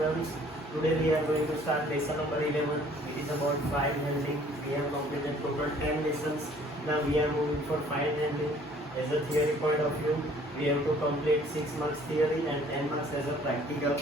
students. Today we are going to start lesson number 11. It is about file handling. We have completed total 10 lessons. Now we are moving for file handling. As a theory point of view, we have to complete 6 marks theory and 10 marks as a practical.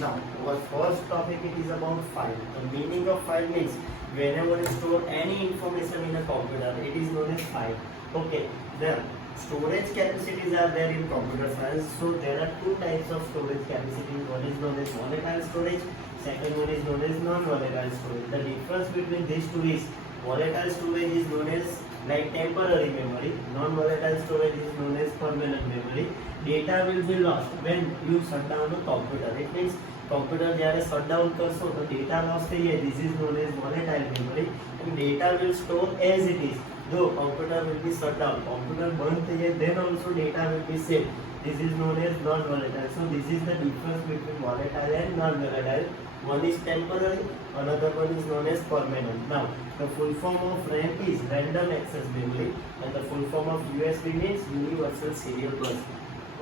Now our first topic it is about file. The meaning of file means whenever you store any information in a computer, it is known as file. Okay, then storage capacities are there in computer science. So there are two types of storage capacity. One is known as volatile storage, second one is known as non-volatile storage. The difference between these two is volatile storage is known as like temporary memory, non-volatile storage is known as permanent memory. Data will be lost when you shut down a computer. It means computer જ્યારે shut down કરશો તો data loss થઈ જાય. This is known as volatile memory and data will store as it is. Though computer will be shut down, computer બંધ થઈ જાય, then also data will be saved. This is known as non-volatile. So this is the difference between volatile and non-volatile. One is temporary, another one is known as permanent. Now, the full form of RAM is random access memory and the full form of USB means universal serial bus.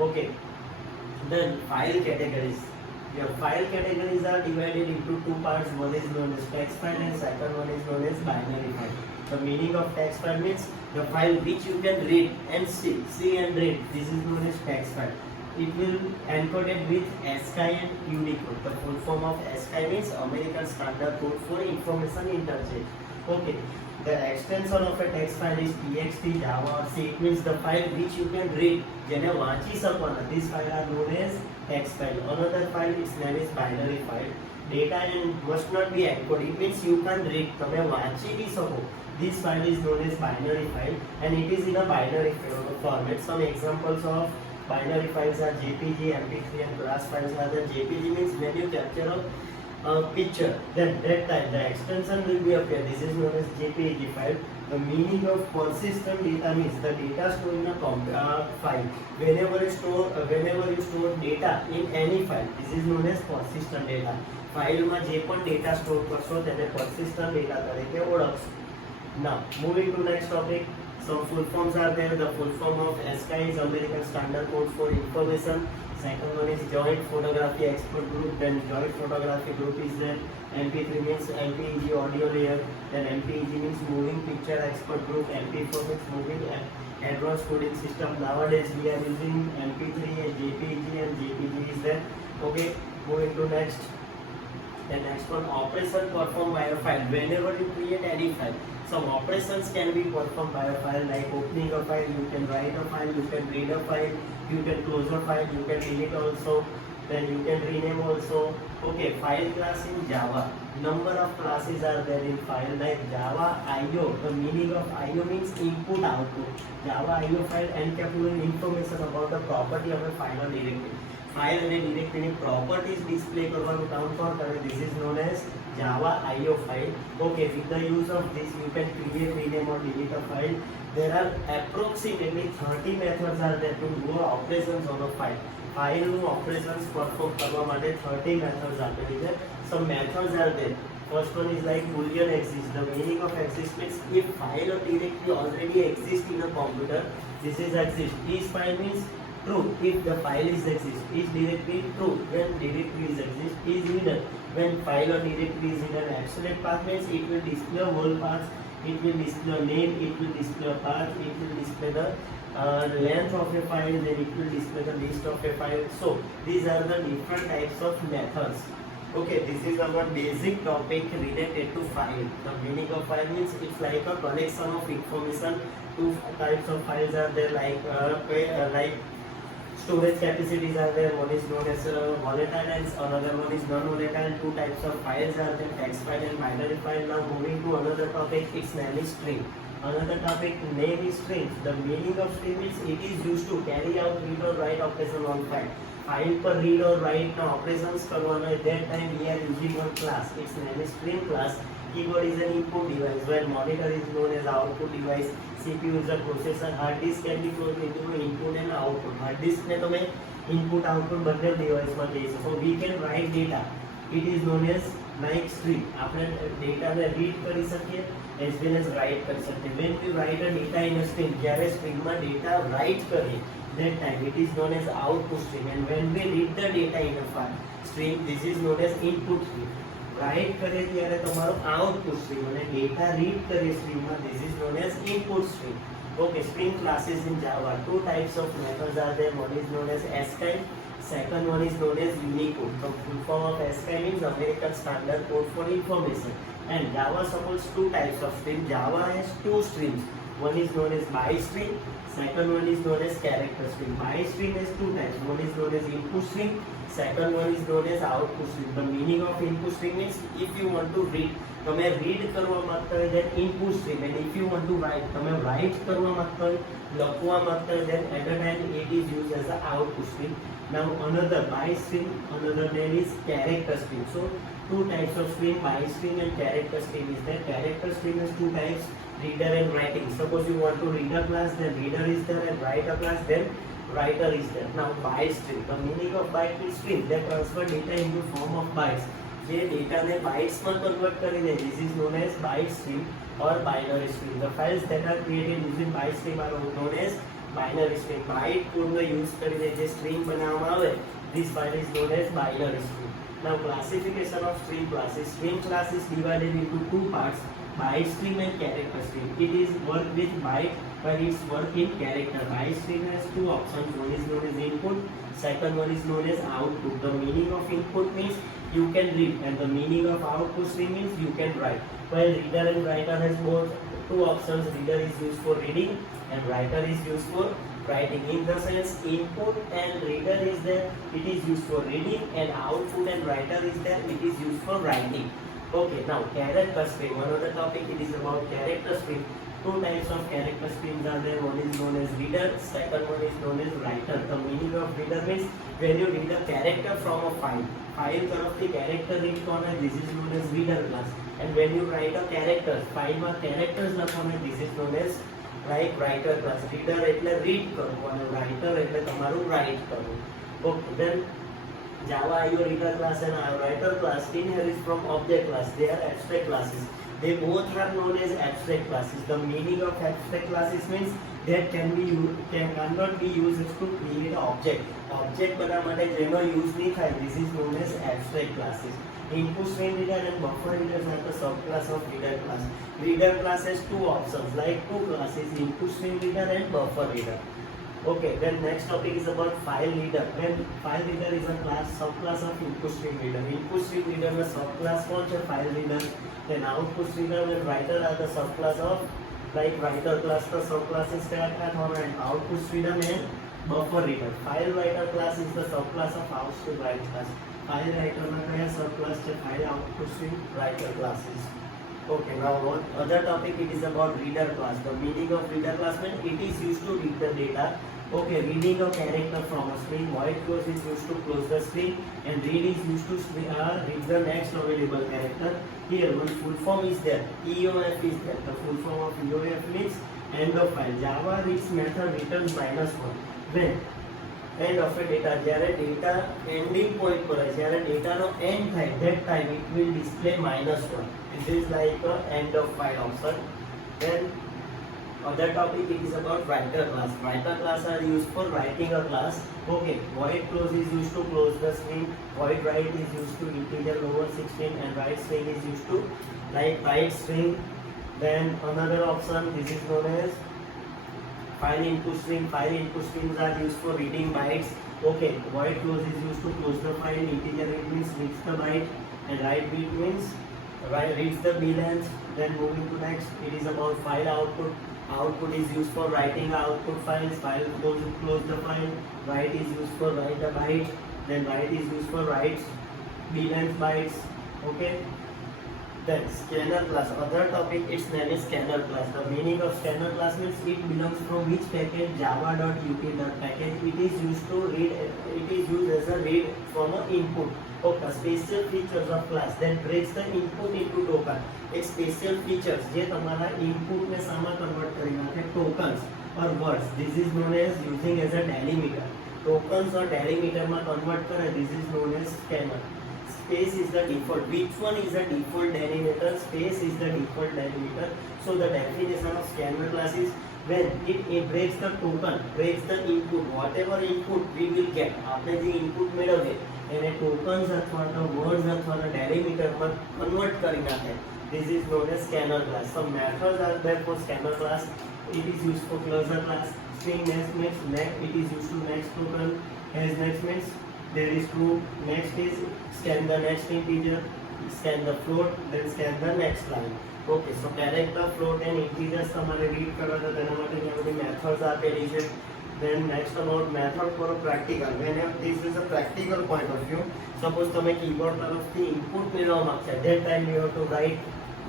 Okay. Then file categories. Your file categories are divided into two parts. One is known as text file and second one is known as binary file. The meaning of text file means the file which you can read and see and read. This is known as text file. It will encoded with ASCII and Unicode. The full form of ASCII means American Standard Code for Information Interchange. Okay. The extension of a text file is TXT, Java or C. It means the file which you can read. જેને વાંચી શકવાના. These files are known as text file. Another file its name is binary file. Data must not be encoded. It means you can read. તમે વાંચી બી શકો. This file is known as binary file and it is in a binary format. Some examples of binary files are JPG, MP3 and class files are the JPG means when you capture a picture, then that time the extension will be appear. This is known as JPG file. The meaning of persistent data means the data stored in a file. Whenever you store data in any file, this is known as persistent data. File માં જે પણ data store કરશો તેને persistent data તરીકે ઓળખશો. Now, moving to next topic. Some full forms are there. The full form of ASCII is American Standard Code for Information. Second one is Joint Photography Expert Group. Then Joint Photography Group is there. MP3 means MPEG audio layer. Then MPEG means Moving Picture Expert Group. MP4 means Moving Advanced Coding System. Nowadays we are using MP3 and JPEG and JPG is there. Okay, moving to next. The next one, operation performed by a file. Whenever you create any file, some operations can be performed by a file, like opening a file, you can write a file, you can read a file, you can close a file, you can delete also, then you can rename also. Okay, file class in Java. Number of classes are there in file, like Java IO. The meaning of IO means input output. Java IO file encapsulates information about the property of a file or directory. File and directory properties display કરવાનું કામ કોણ કરે? This is known as Java IO file. Okay, with the use of this you can create, rename or delete a file. There are approximately 30 methods are there to do operations on a file. File નું operations perform કરવા માટે 30 methods આપેલી છે. Some methods are there. First one is like boolean exist. The meaning of exist means if file or directory already exists in a computer, this is exist. Is file means true if the file is exist. Is directory true when directory is exist. Is hidden when file or directory is hidden. Absolute path means it will display whole paths, it will display name, it will display a path, it will display the length of a file, then it will display the list of a file. So these are the different types of methods. Okay, this is our basic topic related to file. The meaning of file means it's like a collection of information. Two types of files are there, like storage capacities are there. One is known as volatile and another one is non-volatile. Two types of files are there, text file and binary file. Now moving to another topic, its name is string. Another topic, name is string. The meaning of string is it is used to carry out read or write operation on file. File per read or write operations કરવાનો. At that time we are using one class. Its name is string class. Keyboard is an input device, while monitor is known as output device. CPU is a processor. Hard disk can be closed into input and output. Hard disk ને તમે input output બંને device માં જઈ શકો. We can write data it is known as like string. આપણે ડેટાને read કરી શકીએ as well as write કરી શકીએ. when we write a data in a string, જ્યારે સ્ટ્રિંગમાં ડેટા રાઇટ કરીએ that time it is known as output string, and when we read the data in a file string, this is known as input string. Write કરીએ ત્યારે તમારો output string અને data read કરીએ સ્ટ્રીંગમાં, this is known as input string. Okay, string classes in Java. Two types of methods are there. One is known as ASCII. Second one is known as Unicode. The full form of ASCII means American Standard Code for Information. And Java supports two types of string. Java has two streams. One is known as byte string. Second one is known as character string. Byte string has two types. One is known as input string. Second one is known as output string. The meaning of input string means if you want to read, તમે read કરવા માંગતા હોય then input string, and if you want to write, તમે write કરવા માંગતા હોય, લખવા માંગતા હોય, then at a time it is used as a output string. Now another byte string, another name is character string. So two types of string, byte string and character string is there. Character string has two types, reader and writing. Suppose you want to read a class, then reader is there, and write a class, then writer is there. Now byte string, the meaning of byte is string that transfer data into form of bytes. જે ડેટાને બાઇટ્સમાં convert કરી દે, this is known as byte string or binary string. The files that are created using byte string are known as binary string. Byte કોડનો use કરીને જે string બનાવવામાં આવે, this file is known as binary string. Now classification of string classes. String class is divided into two parts, byte string and character string. It is work with byte but it's work in character. Byte string has two options. One is known as input, second one is known as output. The meaning of input means you can read, and the meaning of output string means you can write. While reader and writer has both two options, reader is used for reading and writer is used for writing. In the sense input and reader is there, it is used for reading, and output and writer is there, it is used for writing. Okay, now character string, one of the topic, it is about character string. Two types of character strings are there. One is known as reader, second one is known as writer. The meaning of reader means when you read a character from a file, file તરફથી character read કરવાના, this is known as reader class. And when you write a character, ફાઇલમાં characters લખવાના, this is known as writer class. reader એટલે read કરવું અને writer એટલે તમારું write કરવું. Okay, then Java IO reader class and IO writer class inherits from object class. They are abstract classes. They both are known as abstract classes. The meaning of abstract classes means that cannot be used to create an object. Object બનાવવા માટે જેનો use નહીં થાય, this is known as abstract classes. Input string reader and buffer readers are the subclass of reader class. Reader class has two options, like two classes, input string reader and buffer reader. Okay, then next topic is about file reader. Then file reader is a class, subclass of input string reader. Input string reader the subclass કોણ છે? file reader. Then output reader and writer are the subclass of writer class. The subclasses કયા થવાના? and output reader and buffer reader. File writer class is the subclass of output write class. File writer માં કયા subclass છે? file output string writer classes. Okay, now one other topic, it is about reader class. The meaning of reader class means it is used to read the data. Okay, reading a character from a string, void close is used to close the string, and read is used to read the next available character. Here one full form is there, EOF is there. The full form of EOF means end of file. Java reads method returns -1 when end of a data, જ્યારે data ending point પર હોય, જ્યારે dataનો end થાય, that time it will display -1. This is like a end of file option. Then other topic, it is about writer class. Writer class are used for writing a class. Okay, void close is used to close the string, void write is used to integer lower 16, and write string is used to write string. Then another option, this is known as file input string. File input strings are used for reading bytes. Okay, void close is used to close the file, integer it means reads the byte, and write bit means reads the b length. Then moving to next, it is about file output. Output is used for writing output files. File close the file. Write is used for write the byte. Then write is used for write b length bytes. Okay. Then scanner class. Other topic, its name is scanner class. The meaning of scanner class means it belongs from which package? java.ut.package. It is used to read. It is used as a read from an input. Okay, special features of class that breaks the input into token. It's special features જે તમારા input ને સામા convert કરી નાખે, tokens or words. This is known as using as a delimiter. Tokens or delimiter માં convert કરે, this is known as scanner. Space is the default. Which one is the default delimiter? Space is the default delimiter. So the definition of scanner class is when it breaks the token, breaks the input, whatever input we will get, આપણે જે input મેળવીએ એને tokens અથવા તો words અથવા તો delimiter માં convert કરી નાખે. This is known as scanner class. Some methods are there for scanner class. It is used for closure class. String next means next. It is used to next token. As next means there is true. Next is scan the next integer. Scan the float. Then scan the next line. Okay, so character, float and integers તમારે read કરવા તો તેના માટે ઘણી બધી methods આપેલી છે. Then next about method for a practical. When this is a practical point of view, suppose તમે keyboard તરફથી input મેળવવા માંગતા, that time you have to write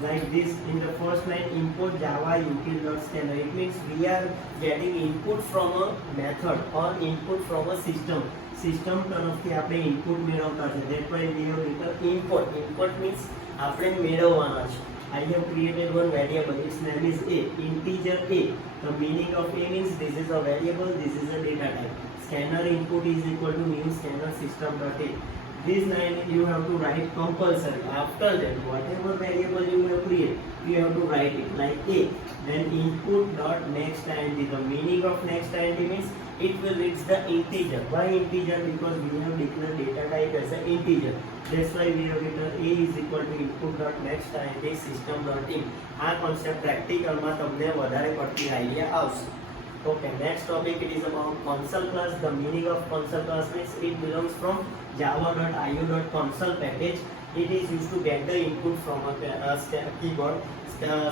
like this in the first line, import java util.scanner. It means we are getting input from a method or input from a system. System તરફથી આપણે input મેળવતા છે. That why we have written import. Import means આપણે મેળવવાના છે. I have created one variable. Its name is a, integer a. The meaning of a means this is a variable, this is a data type. Scanner input is equal to new scanner system.a. This line you have to write compulsory. After that, whatever variable you have created, you have to write it like a. Then input dot next int. The meaning of next int means it will reach the integer. Why integer? Because we have declared data type as an integer. That's why we have written a is equal to input dot next int system dot in. આ concept practical માં તમને વધારે પડતી idea આવશે. Okay, next topic it is about console class. The meaning of console class means it belongs from java.io.console package. It is used to get the input from a keyboard.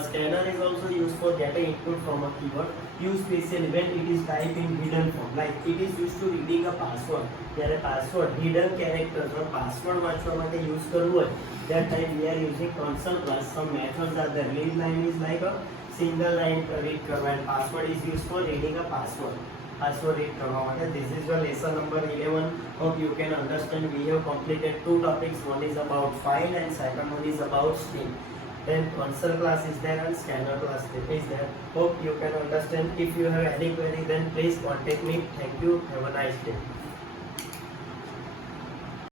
Scanner is also used for getting input from a keyboard. Use specially when it is typed in hidden form. Like it is used to reading a password. There a password, hidden characters or password વાંચવા માટે use કરવું હોય, that time we are using console class. Some methods are there. Read line is like a single line read કરવા, and password is used for reading a password. Password read કરવા માટે. This is your lesson number 11. Hope you can understand. We have completed two topics. One is about file and second one is about string. Then console class is there and scanner class is there. Hope you can understand. If you have any query, then please contact me. Thank you. Have a nice day.